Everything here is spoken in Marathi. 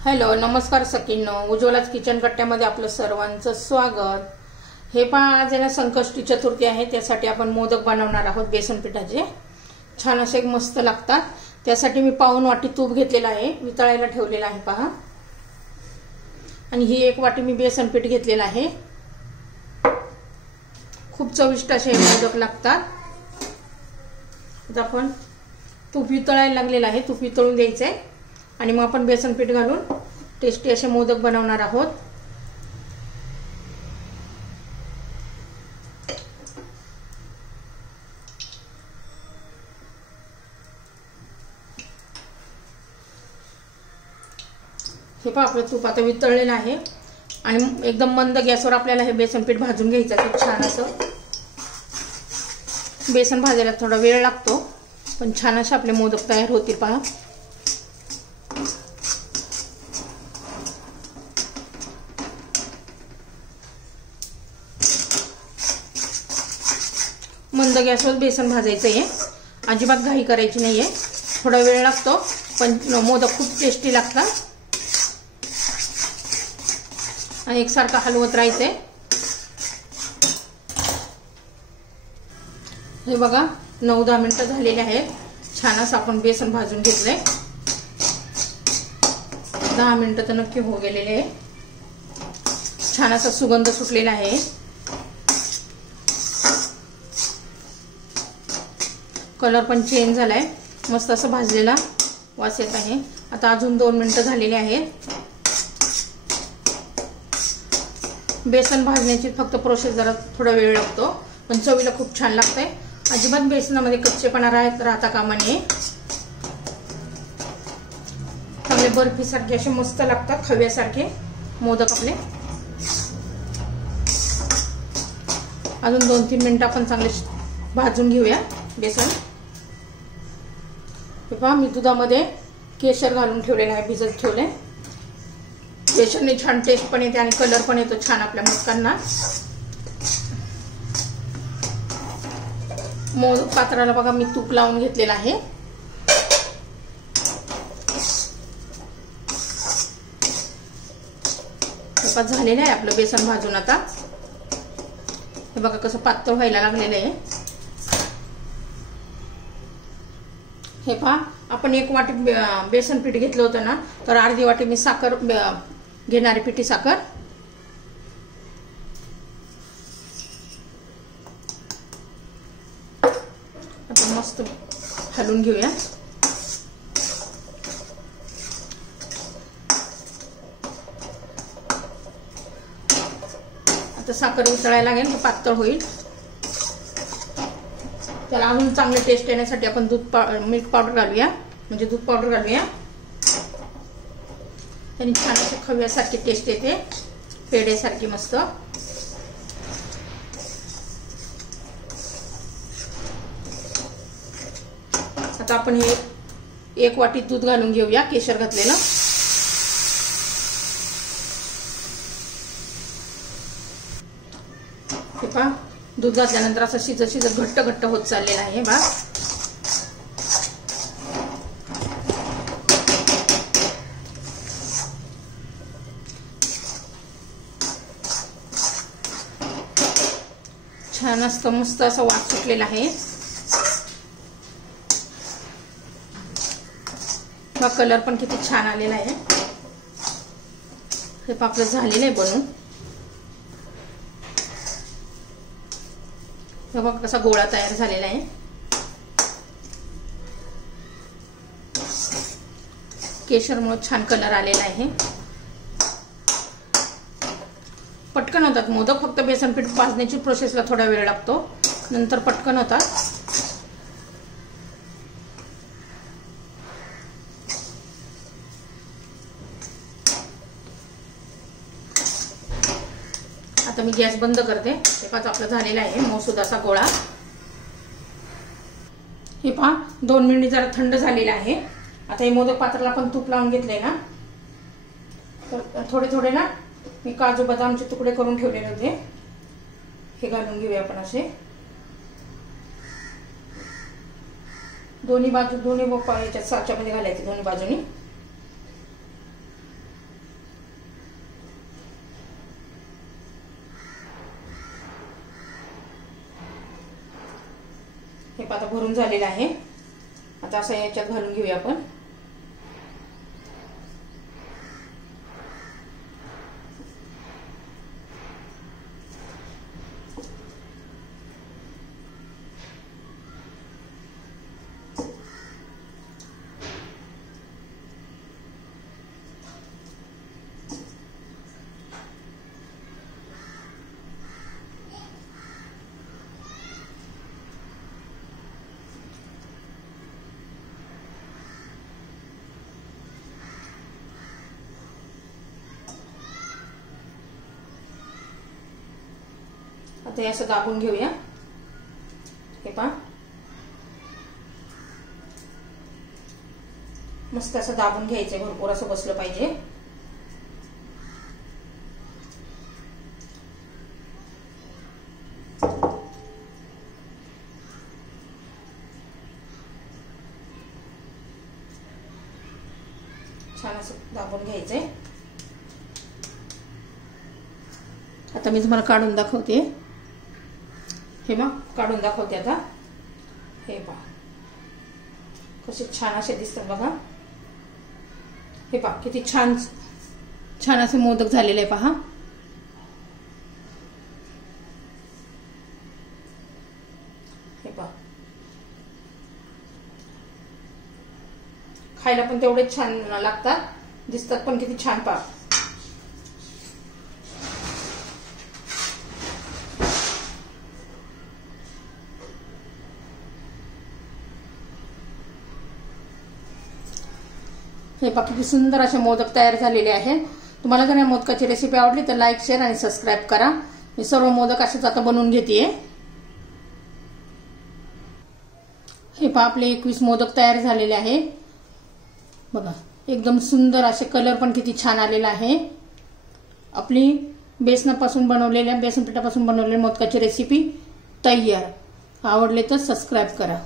हॅलो नमस्कार सखींनो, उज्ज्वलाच किचन कट्ट्यामध्ये आपलं सर्वांचं स्वागत। हे पहा, आज आहे ना संकष्टी चतुर्थी आहे, त्यासाठी आपण मोदक बनवणार आहोत बेसन पिठाचे। छान असे मस्त लागतात। त्यासाठी मी पाऊण वाटी तूप घेतलेलं आहे, वितळायला ठेवलेलं आहे पहा। आणि ही 1 वाटी मी बेसन पीठ घेतलेलं आहे। खूप चविष्ट असे मोदक लागतात। आता आपण तूप वितळायला लागलेलं आहे, तूप वितळून द्यायचं आहे आणि मग आपण बेसन पीठ घालून टेस्टी असे मोदक बनवणार आहोत। हे पहा, आपलं तूप आता वितळलेलं आहे आणि एकदम मंद गॅसवर आपल्याला हे बेसन पीठ भाजून घ्यायचं आहे। छान असं बेसन भाजायला थोडा वेळ लागतो, पण छान असे आपले मोदक तयार होतील पहा। मंद गॅसवर बेसन भाजायचं आहे, अजिबात घाई करायची नाहीये। थोडा वेळ लागतो, पण मोदक खूप टेस्टी लागतात आणि एकसारखं हलवत राहायचंय। हे बघा, 9-10 मिनिटं झालेले आहेत। छान असं आपण बेसन भाजून घेतलंय। 10 मिनिटं तर नक्की हो गेलेले आहे। छान असा सुगंध सुटलेला आहे। कलर पण चेंज झालाय, मस्त असं भाजलेला वास येत आहे। आता अजून 2 मिनिटं झालेले आहेत। बेसन भाजण्याची फक्त प्रोसेस जरा थोडा वेळ लागतो, पण चवीला खूप छान लागतंय। अजिबात बेसनामध्ये कच्चेपणा राहता कामा नये। चांगले बर्फी सारखे असे मस्त लागतात, खव्यासारखे मोदक आपले। अजून 2-3 मिनिटं आपण चांगले भाजून घेऊया बेसन। हे पहा, मी दुधामध्ये केशर घालून ठेवलेलं आहे, भिजत ठेवले। केशरने छान टेस्ट पण येते आणि कलर पण येतो छान आपल्या मोदकांना। मोदक पात्राला बघा, मी तूप लावून घेतलेलं आहे। झालेलं आहे आपलं बेसन भाजून। आता हे बघा कसं पातळ व्हायला लागलेलं आहे। हे पहा, आपण 1 वाटी बेसन पीठ घेतलं होतं ना, तर अर्धी वाटी मी साखर घेणारी, पिठी साखर। आपण मस्त हलवून घेऊया। आता साखर उतळायला लागेल, पातळ होईल। त्याला अजून चांगले टेस्ट येण्यासाठी आपण मिल्क पावडर घालूया, म्हणजे दूध पावडर घालूया। त्याने छान असे खव्यासारखी टेस्ट येते, पेढेसारखी मस्त। आता आपण हे 1 वाटी दूध घालून घेऊया, केशर घातलेलं। हे पहा, दूध घातल्यानंतर असं शिजत घट्ट होत चाललेलं आहे बा। छान असतं, मस्त असा वास सुटलेला आहे। हा कलर पण किती छान आलेला आहे। हे आपलं झालेलं आहे बनवून। हे बघा कसा गोळा तयार झालेला आहे। केशरमुळे छान कलर आलेला आहे। पटकन होतात मोदक, फक्त बेसन पीठ भाजण्याची प्रोसेसला थोडा वेळ लागतो, नंतर पटकन होतात। आता मी गॅस बंद करते। हे पहा, आपलं झालेला आहे मऊसूद असा गोळा। हे पहा, 2 मिनिट जरा थंड झालेला आहे। आता हे मोदक पात्राला आपण तूप लावून घेतलंय ना, तर थोडे ना मी काजू बदामचे तुकडे करून ठेवलेले होते, हे घालून घेऊया आपण असे। दोन्ही बाजू, दोन्ही याच्यात साच्यामध्ये घालायचे दोन्ही बाजूनी। भरून झालेला आहे. आता असं याच्यात घालून घेऊया आपण. आता हे असं दाबून घेऊया. हे पहा, मस्त असं दाबून घ्यायचंय. भरपूर असं बसलं पाहिजे. छान असं दाबून घ्यायचंय. आता मी तुम्हाला काढून दाखवते. हे मग काढून दाखवते आता. हे पहा कसे छान असे दिसतात बघा. हे पहा किती छान छान असे मोदक झालेले आहे पहा. हे पहा खायला पण तेवढेच छान लागतात, दिसतात पण किती छान पहा. हे पहा किती सुंदर असे मोदक तयार झालेले आहेत. तुम्हाला जर या मोदकाची रेसिपी आवडली तर लाईक, शेअर आणि सबस्क्राईब करा. मी सर्व मोदक असेच आता बनवून घेतेय. हे पहा आपले 21 मोदक तयार झालेले आहे बघा. एकदम सुंदर असे कलर पण किती छान आलेला आहे. आपली बेसन पिठापासून बनवलेल्या मोदकाची रेसिपी तयार. आवडले तर सबस्क्राईब करा.